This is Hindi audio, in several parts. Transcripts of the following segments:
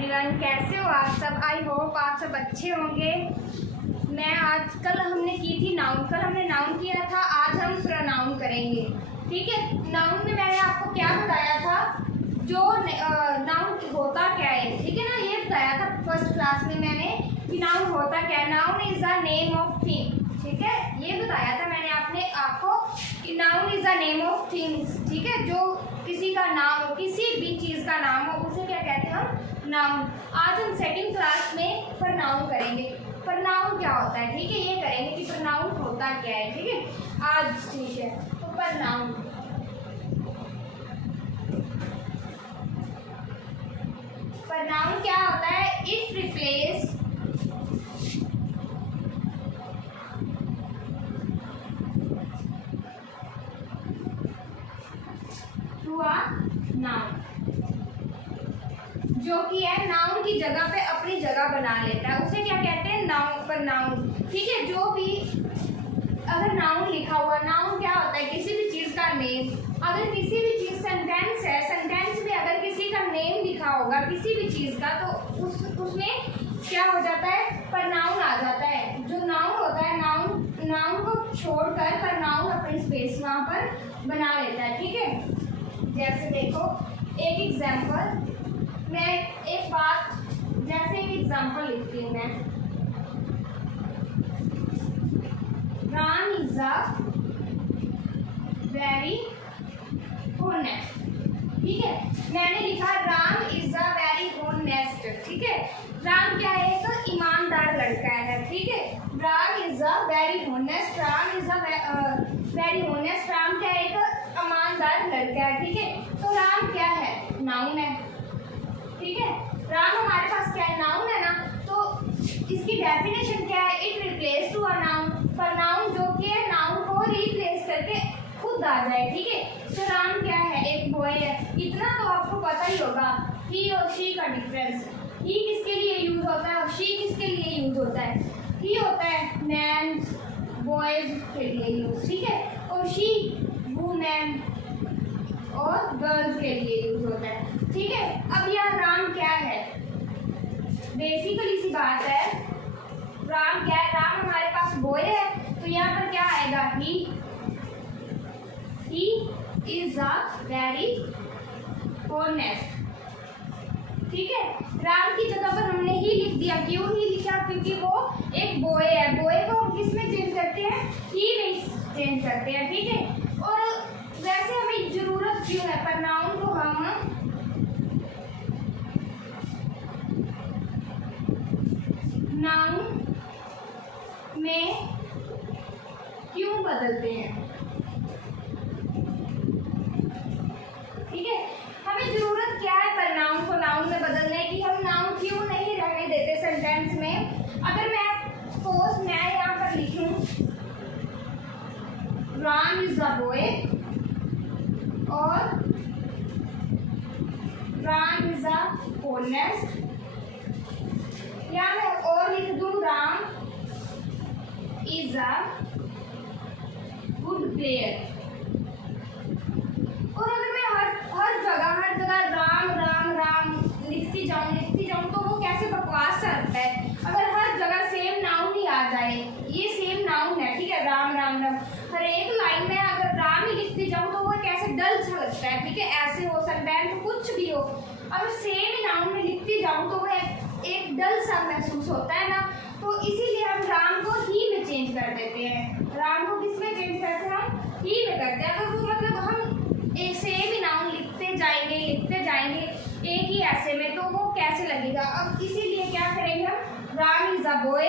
एवरीवन, कैसे हो आप सब। आई होप आप सब अच्छे होंगे। कल हमने की थी नाउन, कल हमने नाउन किया था, आज हम प्रोनाउन करेंगे। ठीक है, नाउन में मैंने आपको क्या बताया था, जो नाउन होता क्या है, ठीक है ना, ये बताया था फर्स्ट क्लास में मैंने कि नाउन होता क्या है। Noun is the name of thing, ठीक है, ये बताया था मैंने आपको कि noun is the name of things. ठीक है, जो किसी का नाम हो, किसी भी चीज़ का नाम हो, उसे क्या कहते हैं हम, नाउन। आज हम सेकंड क्लास में प्रोनाउन करेंगे। प्रोनाउन क्या होता है, ठीक है, ये करेंगे कि प्रोनाउन होता क्या है। ठीक है आज, ठीक है, तो प्रोनाउन क्या होता है, इट रिप्लेस नाउन, जो कि है नाउन की जगह पे अपनी जगह बना लेता है, उसे क्या कहते हैं, नाउन। प्रोनाउन, ठीक है, जो भी अगर नाउन लिखा हुआ, नाउन क्या होता है, किसी भी चीज़ का नेम। अगर किसी भी चीज़ सेंटेंस है, सेंटेंस में अगर किसी का नेम लिखा होगा किसी भी चीज़ का, तो उसमें क्या हो जाता है, प्रोनाउन आ जाता है। जो नाउन होता है, नाउन को छोड़कर प्रोनाउन अपनी स्पेस वहाँ पर बना लेता है। ठीक है, जैसे देखो एक एग्जाम्पल, मैं एक बात, जैसे एक एग्जाम्पल लिखती हूँ मैं, Ram is a very honest. ठीक है, मैंने लिखा Ram is a very honest. ठीक है, राम क्या है, तो ईमानदार लड़का है। ठीक है, Ram is a very honest, Ram is a very honest, Ram क्या है, तो ईमानदार लड़का है। ठीक है, तो राम क्या है, नाउन है। ठीक है, राम हमारे पास क्या है, नाउन है ना, तो इसकी डेफिनेशन क्या है, it replace to a noun. Pronoun जो कि है नाउन को रिप्लेस करके खुद आ जाए। ठीक है, तो राम क्या है, एक बॉय है। इतना तो आपको पता ही होगा, ही और शी का डिफरेंस। ही किसके लिए यूज होता है और शी किसके लिए यूज होता है। ही होता है मैन बॉयज के लिए यूज, ठीक है, और शी वुमेन और गर्ल्स के लिए यूज होता है। ठीक है, अब यहाँ राम क्या है, बेसिकली सी बात है, राम क्या है, राम हमारे पास बॉय है, तो यहाँ पर क्या आएगा, ही इज अ वेरी होनेस्ट। ठीक है, राम की जगह पर हमने ही लिख दिया। क्यों ही लिखा, क्योंकि वो एक बॉय है। बॉय को हम किस में चेंज करते हैं, ही में चेंज करते हैं। ठीक है, और वैसे हमें जरूरत क्यों है, प्रोनाउन को हम नाउन में क्यों बदलते हैं। ठीक है, हमें जरूरत क्या है प्रोनाउन को नाउन में बदलने की, हम नाउन क्यों नहीं रहने देते सेंटेंस में। अगर मैं सपोज मैं यहाँ पर लिखूं राम इज अ बॉय और राम इज अ होनेस्ट, या मैं और लिख दूं Ram is a good player. और अगर मैं हर जगह राम राम राम लिखती जाऊं तो वो कैसे बकवास सा लगता है। अगर हर जगह सेम नाउन ही आ जाए, ये सेम नाउन है, ठीक है, राम राम राम, हर एक लाइन में अगर राम ही लिखती जाऊं तो वो कैसे डल सा लगता है। ठीक है, ऐसे हो सेंटेंस कुछ भी हो, अगर सेम ही नाउन में लिखती जाऊं तो वो एक डल सा महसूस होता है ना, तो इसीलिए हम राम को ही में चेंज कर देते हैं। राम को किस में चेंज करते हैं, हम ही में करते हैं। अगर वो मतलब हम एक सेम ही नाउन लिखते जाएंगे एक ही ऐसे में, तो वो कैसे लगेगा। अब इसीलिए क्या करेंगे हम, Ram is a boy,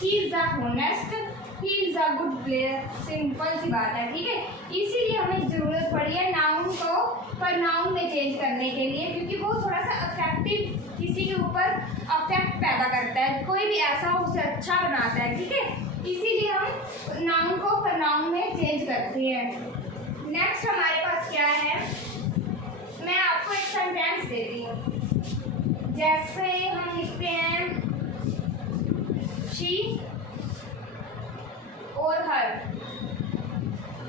he is a honest, he is a good player, simple सी बात है। ठीक है, इसीलिए हमें ज़रूरत पड़ी है नाउन को प्रोनाउन में चेंज करने के लिए, क्योंकि वो थोड़ा सा अफेक्टिव, किसी के ऊपर अफेक्ट पैदा करता है, कोई भी ऐसा हो उसे अच्छा बनाता है। ठीक है, इसीलिए हम नाउन को प्रोनाउन में चेंज करते हैं। नेक्स्ट हमारे पास क्या है, मैं आपको एक सेंटेंस देती हूँ। जैसे हम लिखते हैं शी और हर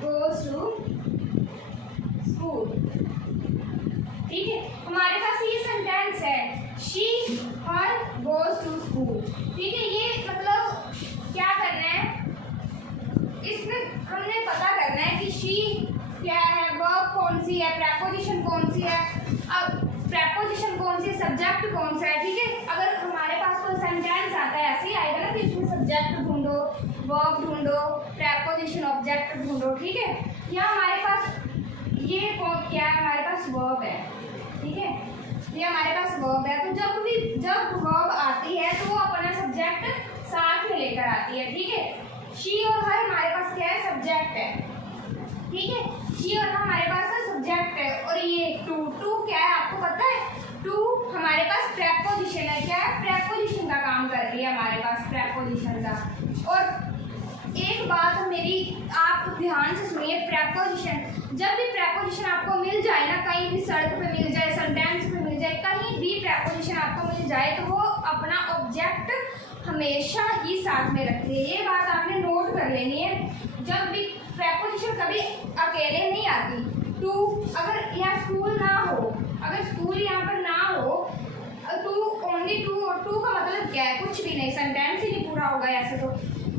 गोज टू स्कूल। ठीक है, हमारे पास ये सेंटेंस है, शी सब्जेक्ट कौन सा है, ठीक है। अगर हमारे पास कोई सेंटेंस आता है ऐसे ही आएगा ना, तो इसमें सब्जेक्ट ढूंढो, वर्ब ढूंढो, प्रेपोजिशन ऑब्जेक्ट ढूंढो, ठीक है। यहाँ हमारे पास ये क्या है, हमारे पास वर्ब है, ठीक है, ये हमारे पास वर्ब है। तो जब वर्ब आती है तो वो अपना सब्जेक्ट साथ में लेकर आती है, ठीक है। शी और हर हमारे पास क्या है, सब्जेक्ट है, ठीक है। शी और हर हमारे पास सब्जेक्ट है। और ये टू क्या है आपको पता है, टू हमारे पास प्रेपोजिशन है, क्या है, प्रेपोजिशन का काम कर रही है हमारे पास, प्रेपोजिशन का। और एक बात मेरी आप ध्यान से सुनिए, प्रेपोजिशन, जब भी प्रेपोजिशन आपको मिल जाए ना, कहीं भी सड़क पे मिल जाए, सेंटेंस पे मिल जाए, कहीं भी प्रेपोजिशन आपको मिल जाए, तो वो अपना ऑब्जेक्ट हमेशा ही साथ में रखती है। ये बात आपने नोट कर लेनी है। जब भी प्रेपोजिशन कभी अकेले नहीं आती। टू अगर यहाँ स्कूल ना हो, अगर स्कूल यहाँ पर ना हो, टू ओनली टू का मतलब क्या है, कुछ भी नहीं, सेंटेंस ही नहीं पूरा होगा ऐसे, तो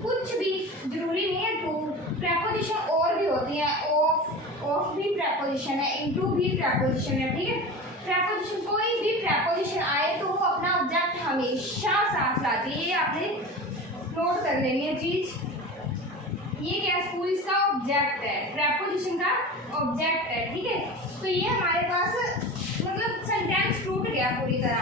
कुछ भी जरूरी नहीं है। टू प्रेपोजिशन और भी होती हैं, ऑफ भी प्रेपोजिशन है, इनटू भी प्रेपोजिशन है, ठीक है। प्रेपोजिशन, कोई भी प्रेपोजिशन आए तो वो अपना ऑब्जेक्ट हमेशा साथ लाती है। ये आपने नोट कर लेनी है चीज। ये क्या, स्कूल इसका ऑब्जेक्ट है, प्रेपोजिशन का ऑब्जेक्ट है, ठीक है। तो ये हमारे पास मतलब सेंटेंस टूट गया पूरी तरह।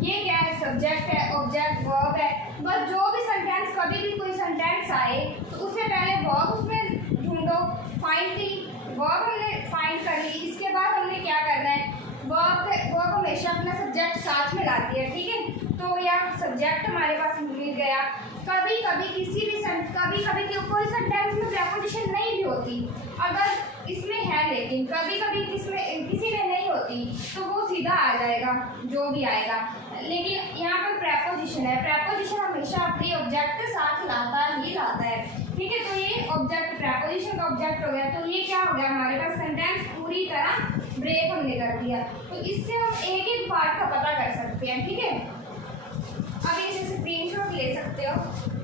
ये क्या है, सब्जेक्ट है, ऑब्जेक्ट, वर्ब है। बस जो भी सेंटेंस, कभी भी कोई सेंटेंस आए तो उससे पहले वर्ब उसमें ढूंढो, फाइंड की वर्ब हमने फाइंड कर ली, इसके बाद हमने क्या करना है, वर्ब हमेशा अपना सब्जेक्ट साथ में लाती है, ठीक है। तो यह सब्जेक्ट हमारे पास मिल गया। कभी कभी कोई सेंटेंस में प्रेपोजिशन नहीं भी होती, अगर इसमें है, लेकिन कभी कभी किसी में नहीं होती, तो वो सीधा आ जाएगा जो भी आएगा। लेकिन यहाँ पर प्रेपोजिशन है, प्रेपोजिशन हमेशा अपनी ऑब्जेक्ट साथ लाता है, ठीक है। तो ये ऑब्जेक्ट, प्रेपोजिशन का ऑब्जेक्ट हो गया। तो ये क्या हो गया, हमारे पास सेंटेंस पूरी तरह ब्रेक हमने कर दिया। तो इससे हम एक एक पार्ट का पता कर सकते हैं, ठीक है। अब इसे स्क्रीनशॉट ले सकते हो।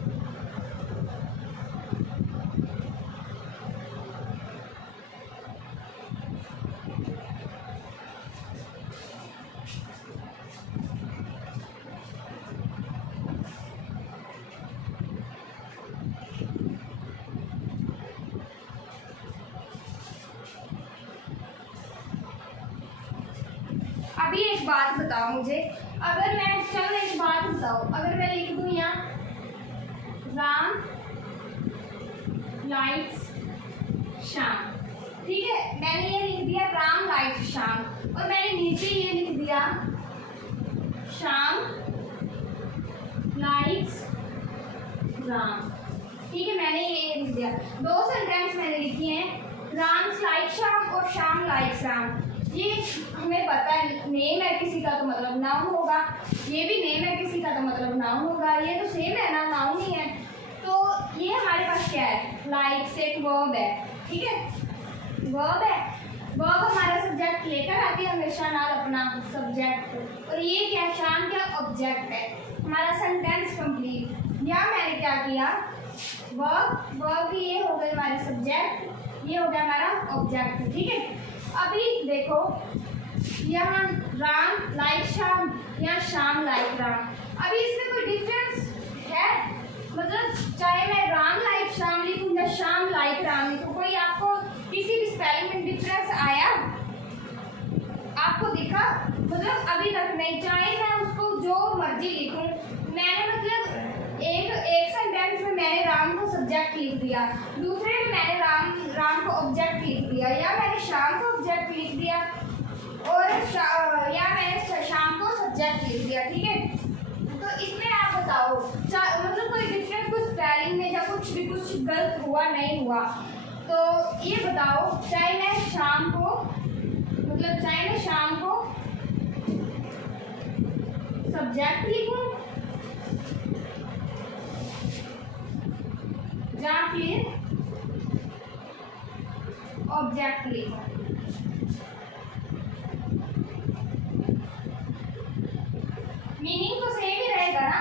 अभी एक बात बताओ मुझे, अगर मैं, चलो एक बात बताओ, अगर मैं लिख दूँ यहाँ राम लाइक्स शाम, ठीक है, मैंने ये लिख दिया राम लाइक्स शाम, और मैंने नीचे ये लिख दिया शाम लाइक्स राम, ठीक है, मैंने ये लिख दिया। दो सेंटेंस मैंने लिखी हैं, राम लाइक शाम और शाम लाइक्स राम। ये हमें पता है, नेम है किसी का तो मतलब नाउन होगा, ये भी नेम है किसी का तो मतलब नाउन होगा, ये तो सेम है ना, नाउन ही है। तो ये हमारे पास क्या है, लाइक्स एक वर्ब है, ठीक है, वर्ब है। वर्ब हमारा सब्जेक्ट लेकर आती है हमेशा नाल अपना सब्जेक्ट, और ये क्या, शाम क्या, ऑब्जेक्ट है। हमारा सेंटेंस कंप्लीट। यहाँ मैंने क्या किया, वर्ब ये हो गए हमारे सब्जेक्ट, ये हो गया हमारा ऑब्जेक्ट, ठीक है। अभी देखो, यहाँ राम लाइक शाम, यहाँ शाम लाइक राम। अभी इसमें कोई डिफरेंस है, मतलब चाहे मैं राम लाइक शाम लिखूँ या शाम लाइक राम लिखूँ, कोई आपको किसी भी स्पेलिंग में डिफरेंस आया, आपको दिखा? मतलब अभी तक नहीं। चाहे मैं उसको जो मर्जी लिखूँ, मैंने मतलब एक सेंटेंस में मैंने राम को सब्जेक्ट लिख दिया, दूसरे में मैंने राम को ऑब्जेक्ट लिख दिया, या मैंने शाम को ऑब्जेक्ट लिख दिया, और या मैंने शाम को सब्जेक्ट लिख दिया, ठीक है। तो इसमें आप बताओ, मतलब कोई डिफरेंस कुछ स्पेलिंग में या कुछ भी कुछ गलत हुआ नहीं हुआ? तो ये बताओ, चाहे मैं शाम को सब्जेक्ट लिखूं या फिर ऑब्जेक्ट लिखूं, मीनिंग तो सेम ही रहेगा ना।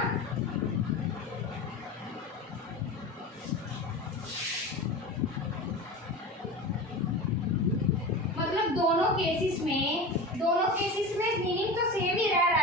मतलब दोनों केसेस में मीनिंग तो सेम ही रह रहा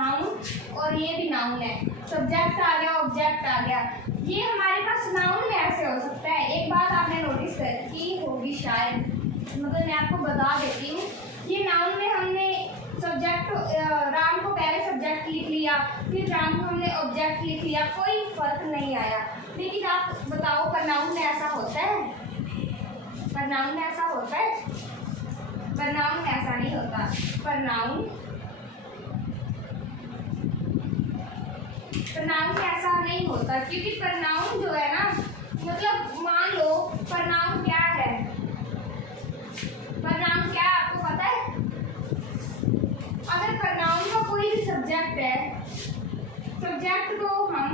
नाउन और ये भी नाउन है, सब्जेक्ट आ गया ऑब्जेक्ट आ गया। ये हमारे पास नाउन में ऐसे हो सकता है। एक बात आपने नोटिस की होगी शायद, मतलब मैं आपको बता देती हूँ। ये नाउन में हमने सब्जेक्ट राम को पहले सब्जेक्ट लिख लिया, फिर राम को हमने ऑब्जेक्ट लिख लिया, कोई फर्क नहीं आया। लेकिन आप बताओ प्रनाउन में ऐसा होता है? प्रनाउन में ऐसा होता है? प्रनाउन में ऐसा नहीं होता। प्रनाउन में ऐसा नहीं होता, क्योंकि प्रनाउन जो है ना, मतलब मान लो प्रनाउन क्या है? प्रनाउन क्या है आपको पता है? अगर प्रनाउन का कोई भी सब्जेक्ट है, सब्जेक्ट को हम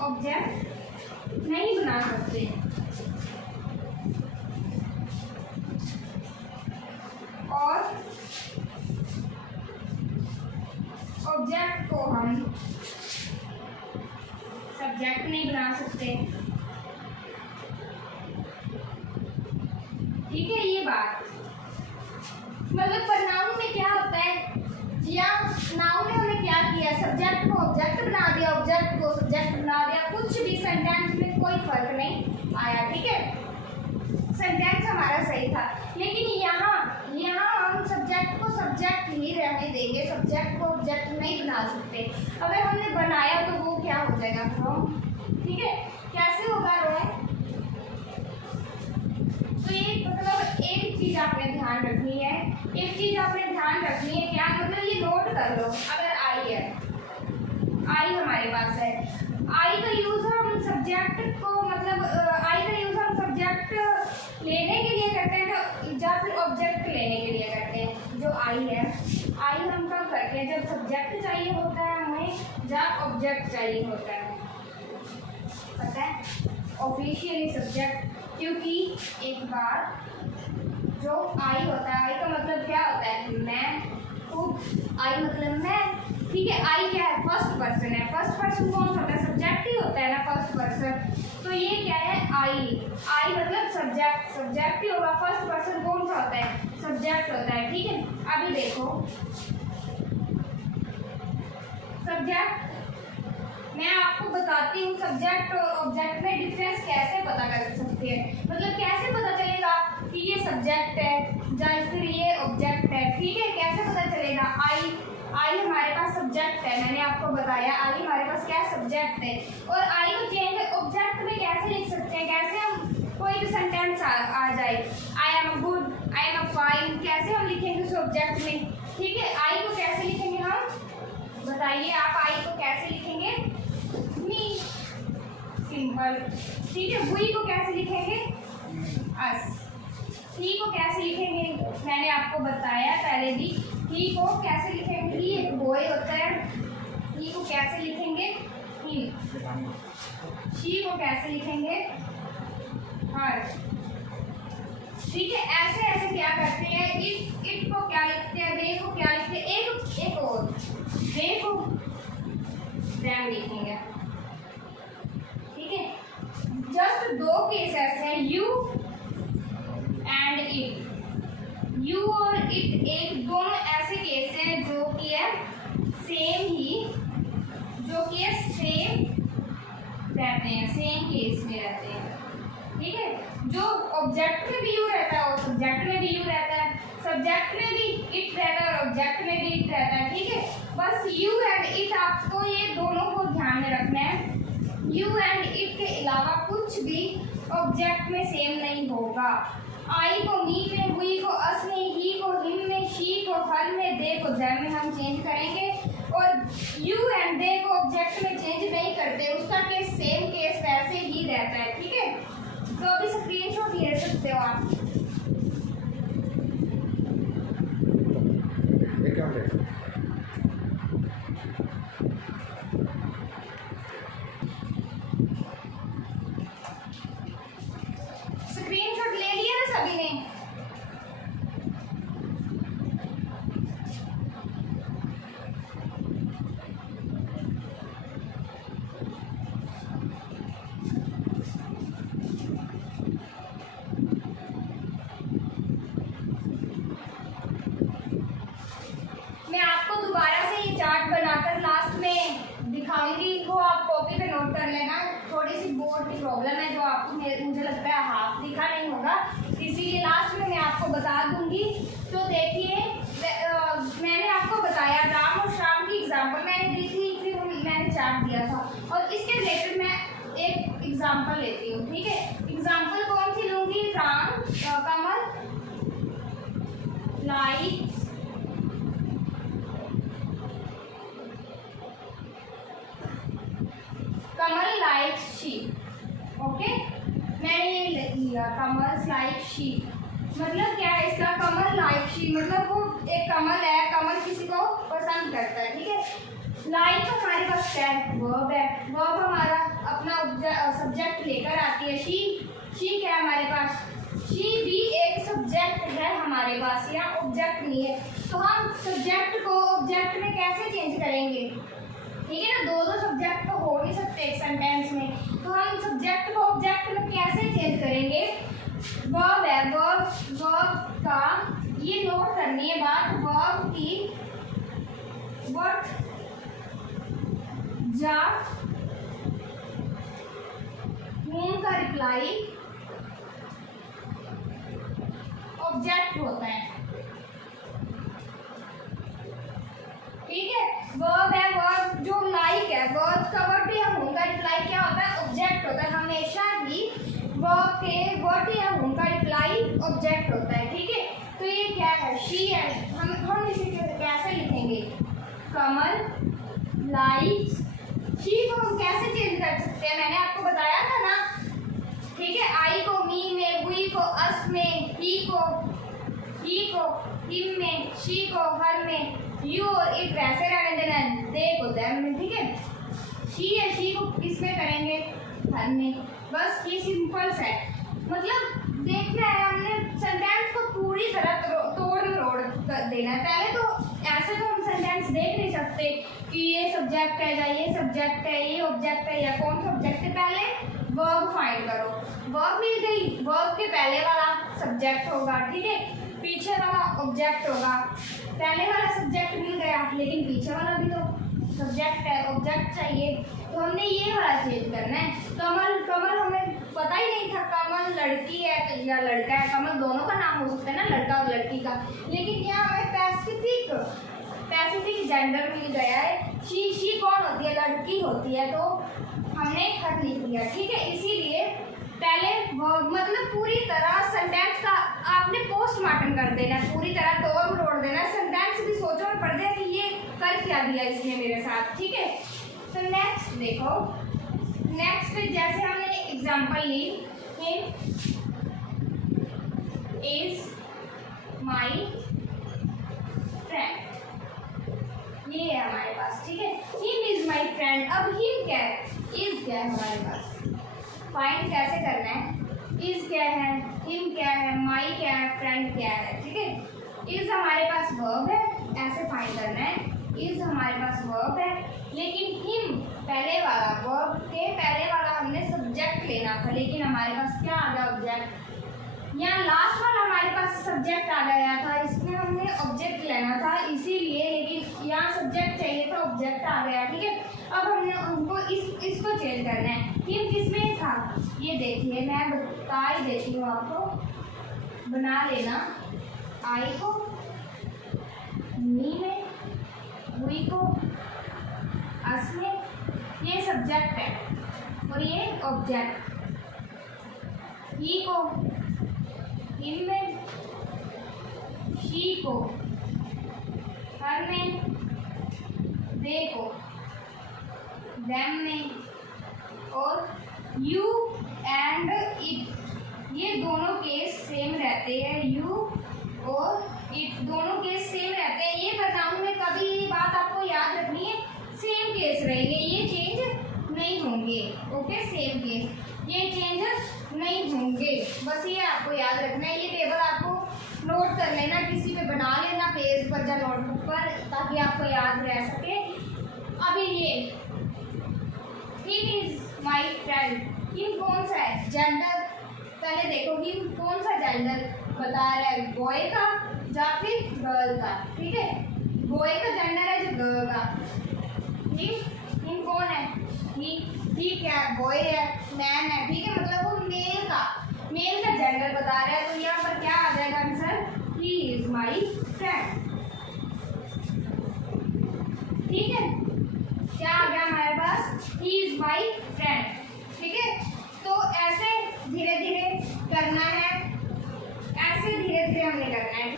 ऑब्जेक्ट नहीं बना सकते, और ऑब्जेक्ट को हम सब्जेक्ट नहीं बना सकते। ठीक है, ये बात मतलब प्रनाउन में क्या होता है, या नाउन ने हमें क्या किया, सब्जेक्ट को ऑब्जेक्ट बना दिया, ऑब्जेक्ट को सब्जेक्ट बना दिया, कुछ भी सेंटेंस में कोई फर्क नहीं आया। ठीक है, सेंटेंस हमारा सही था। लेकिन यहाँ हम सब्जेक्ट को सब्जेक्ट ही रहने देंगे, सब्जेक्ट को ऑब्जेक्ट नहीं बना सकते। अगर हमने बनाया तो वो क्या हो जाएगा, रॉन्ग। ठीक है, कैसे होगा रॉन्ग? तो ये मतलब एक चीज आपने ध्यान रखनी है, एक चीज आपने ध्यान रखनी है, क्या मतलब ये नोट कर लो। अगर आई है, आई हमारे पास है, आई का यूज हम सब्जेक्ट को मतलब आई का यूज हम सब्जेक्ट लेने के लिए करते हैं या फिर ऑब्जेक्ट लेने के लिए करते हैं। जो आई है, आई हम कब करते हैं, जब सब्जेक्ट चाहिए होता है हमें, जब ऑब्जेक्ट चाहिए होता है। पता है, ऑफिशियली सब्जेक्ट, क्योंकि एक बार जो आई होता है, आई का मतलब क्या होता है, मैं खुद, आई मतलब मैं। ठीक है, आई क्या है, फर्स्ट पर्सन है। फर्स्ट पर्सन कौन सा होता है, सब्जेक्ट ही होता है ना, फर्स्ट पर्सन। तो ये क्या है, आई मतलब सब्जेक्ट, सब्जेक्ट ही होगा। फर्स्ट पर्सन कौन सा होता है, सब्जेक्ट होता है। ठीक है, अभी देखो सब्जेक्ट, मैं आपको बताती हूँ सब्जेक्ट और ऑब्जेक्ट में डिफरेंस कैसे पता कर सकते हैं, मतलब कैसे पता चलेगा कि ये सब्जेक्ट है या फिर ये ऑब्जेक्ट है। ठीक है, कैसे पता चलेगा, आई हमारे पास सब्जेक्ट है, मैंने आपको बताया आई हमारे पास क्या सब्जेक्ट है। और आई को चेंज ऑब्जेक्ट में कैसे लिख सकते हैं, कैसे हम कोई भी सेंटेंस आ जाए, I am good, I am fine, कैसे हम लिखेंगे उस ऑब्जेक्ट में। ठीक है, आई को कैसे लिखेंगे हम, बताइए आप, आई को कैसे लिखेंगे, मी, सिंपल। ठीक है, वी को कैसे लिखेंगे, अस। ही को कैसे लिखेंगे, मैंने आपको बताया पहले भी, ही को कैसे लिखेंगे, ही एक बॉय होता है, ही को कैसे लिखेंगे, हिम। शी को कैसे लिखेंगे, हर। ठीक है, ऐसे ऐसे क्या करते हैं, इट को क्या लिखते हैं, दे को क्या लिखते हैं, एक और दे को देम लिखेंगे। ठीक है, जस्ट दो केसेस हैं, यू एंड इट। यू और इट एक दोनों ऐसे केस हैं जो कि है सेम ही, जो कि है सेम रहते हैं, सेम केस में रहते हैं। ठीक है, जो ऑब्जेक्ट में भी यू रहता है और सब्जेक्ट में भी यू रहता है, सब्जेक्ट में भी इट रहता है और ऑब्जेक्ट में भी इट रहता है। ठीक है, बस यू एंड इट आपको ये दोनों को ध्यान में रखना है। यू एंड इट के अलावा कुछ भी ऑब्जेक्ट में सेम नहीं होगा। आई को मी में, हुई को अस में, ही को हिम में, शी को हर में, दे को देम में हम चेंज करेंगे। और यू एंड दे को ऑब्जेक्ट में चेंज नहीं करते, उसका केस सेम केस वैसे ही रहता है। ठीक है, तो अभी स्क्रीनशॉट ले सकते हो आप। स्क्रीनशॉट ले लिया ना सभी ने? आएगा, इसीलिए लास्ट में मैं आपको बता दूंगी। तो देखिए मैंने आपको बताया राम और श्याम की एग्जाम्पल मैंने दी थी, फिर मैंने चार्ट दिया था, और इसके रिलेटेड मैं एक एग्जाम्पल लेती हूँ। ठीक है, एग्जाम्पल कौन सी लूँगी? राम कमल लाइक्स शीप। ओके, मैंने ये लिया कमल लाइक शीप। मतलब क्या है इसका? कमल लाइक शीप मतलब वो एक कमल है, कमल किसी को पसंद करता है। ठीक है, लाइक तो हमारे पास क्या है? वर्ब है। वर्ब हमारा अपना सब्जेक्ट लेकर आती है। शी क्या है हमारे पास? शी भी एक सब्जेक्ट है हमारे पास, या ऑब्जेक्ट नहीं है। तो हम सब्जेक्ट को ऑब्जेक्ट में कैसे चेंज करेंगे? ठीक है ना, दो सब्जेक्ट तो हो नहीं सकते एक सेंटेंस में, तो हम सब्जेक्ट को ऑब्जेक्ट में कैसे चेंज करेंगे? वर्ब है, वर्ब का ये नोट करनी है बात, वर्ब की व्हाट जा whom का रिप्लाई ऑब्जेक्ट होता है। ठीक है, वर्ब है, वर्ब जो लाइक है, वर्ब का वर्ब या whom का रिप्लाई क्या होता है? ऑब्जेक्ट होता है। हमेशा ही वर्ब के वर्ब या whom का रिप्लाई ऑब्जेक्ट होता है। ठीक है, तो ये क्या है? शी है। हम इसे कैसे लिखेंगे? कमल लाइक्स शी को हम कैसे चेंज कर सकते हैं? मैंने आपको बताया था ना। ठीक है, आई को मी में, वी को अस में, ही को हिम में, शी को हर में, यू और इट वैसे रहने देना, दे को देम में। ठीक है, शी है, शी को किस में करेंगे? हर में। बस ये सिंपल है। मतलब देखना है हमने सेंटेंस को पूरी तरह तोड़ मरोड़ कर देना है। पहले तो ऐसे तो हम सेंटेंस देख नहीं सकते कि ये सब्जेक्ट है या ये सब्जेक्ट है, ये ऑब्जेक्ट है या कौन सा ऑब्जेक्ट है। पहले वर्ब फाइंड करो। वर्ब मिल गई, वर्ब के पहले वाला सब्जेक्ट होगा। ठीक है, पीछे वाला ऑब्जेक्ट होगा। पहले वाला सब्जेक्ट मिल गया, लेकिन पीछे वाला भी तो सब्जेक्ट है, ऑब्जेक्ट चाहिए, तो हमने ये वाला चेंज करना है। कमल हमें पता ही नहीं था कमल लड़की है या लड़का है। कमल दोनों का नाम हो सकता है ना, लड़का और लड़की का, लेकिन यहाँ हमें पैसिफिक जेंडर मिल गया है। शी कौन होती है? लड़की होती है, तो हमने हर लिख दिया। ठीक है, इसीलिए पहले मतलब पूरी तरह सेंटेंस का आपने पोस्टमार्टम कर देना, पूरी तरह तोड़ मरोड़ देना। सेंटेंस भी सोचो और पढ़ जाए कि ये कर क्या दिया इसने मेरे साथ। ठीक है, तो नेक्स्ट देखो, नेक्स्ट जैसे हमने एग्जांपल ली, हिम इज माय फ्रेंड, ये है हमारे पास। ठीक है, हिम इज माय फ्रेंड। अब हिम क्या है? इज क्या है हमारे पास? फाइंड कैसे करना है? इज क्या है, हिम क्या है, माई क्या है, फ्रेंड क्या है। ठीक है, इज हमारे पास वर्ब है, ऐसे फाइंड करना है। इज हमारे पास वर्ब है, लेकिन हिम पहले वाला, वर्ब के पहले वाला हमने सब्जेक्ट लेना था, लेकिन हमारे पास क्या आ गया? ऑब्जेक्ट। यहाँ लास्ट वाला हमारे पास सब्जेक्ट आ गया था, इसमें हमने ऑब्जेक्ट लेना था इसीलिए, लेकिन यहाँ सब्जेक्ट चाहिए था, ऑब्जेक्ट आ गया। ठीक है, अब हमने उनको इसको चेंज करना है। हिम किसमें था? ये देखिए, मैं बता ही देती हूँ आपको, बना लेना। आई को मी में, वी को अस में, ये सब्जेक्ट है और ये ऑब्जेक्ट। ही को हिम में, शी को हर में, दे को देम में, और यू एंड इट, ये दोनों केस सेम रहते हैं। यू और इट दोनों केस सेम रहते हैं। ये प्रोनाउन में कभी ये बात आपको याद रखनी है, सेम केस रहेंगे, ये चेंज नहीं होंगे। ओके, सेम केस, ये चेंज नहीं होंगे, बस ये आपको याद रखना है। ये टेबल आपको नोट कर लेना, किसी पे बना लेना पेज पर या नोटबुक पर, ताकि आपको याद रह सके। अभी ये him is my friend, him कौन सा है? जेंडर। पहले देखो हिम कौन सा जेंडर बता रहा है, बॉय का या फिर गर्ल का। ठीक है, बॉय का जेंडर है जो गर्ल का। हिम कौन है? ही क्या है? बॉय है, मैन है। ठीक है, मतलब वो मेल मेल का जेंडर बता रहा है, तो यहाँ पर क्या आ जाएगा answer, he is my friend. ठीक है, क्या आ गया हमारे पास, ही इज माई फ्रेंड। ठीक है, तो ऐसे धीरे धीरे करना है, ऐसे धीरे धीरे हमने करना है।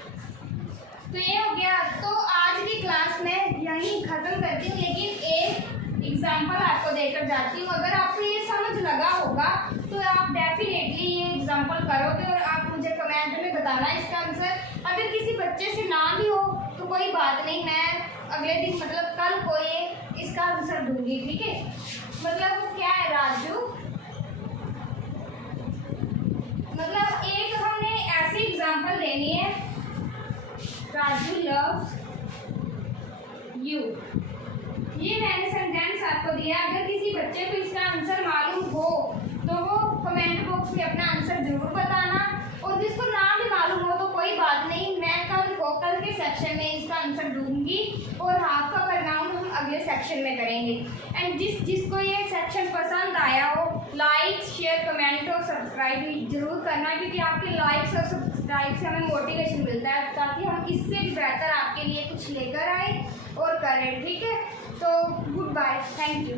तो ये हो गया। तो आज की क्लास में यहीं खत्म करती हूँ, लेकिन एक एग्जाम्पल आपको देकर जाती हूँ। अगर आपको ये समझ लगा होगा तो आप डेफिनेटली ये एग्जाम्पल करोगे और आप मुझे कमेंट में बताना इसका आंसर। अगर किसी बच्चे से ना भी हो तो कोई बात नहीं, मैं अगले दिन मतलब कल को ये इसका आंसर दूंगी। ठीक है, मतलब क्या है राजू, मतलब एक हमने ऐसी एग्जाम्पल देनी है, राजू लव्स यू। ये मैंने सेंटेंस आपको दिया। अगर किसी बच्चे को इसका आंसर मालूम हो तो वो कमेंट बॉक्स में अपना आंसर जरूर बताना, और जिसको ना भी मालूम हो तो कोई बात नहीं, मैं कल के सेक्शन में इसका आंसर दूंगी और हाफ का बैकग्राउंड हम अगले सेक्शन में करेंगे। एंड जिसको ये सेक्शन पसंद आया हो, लाइक शेयर कमेंट और सब्सक्राइब जरूर करना, क्योंकि आपके लाइक्स और सब्सक्राइब से हमें मोटिवेशन मिलता है, ताकि हम इससे भी बेहतर आपके लिए कुछ लेकर आए और करें। ठीक है, तो गुड बाय, थैंक यू।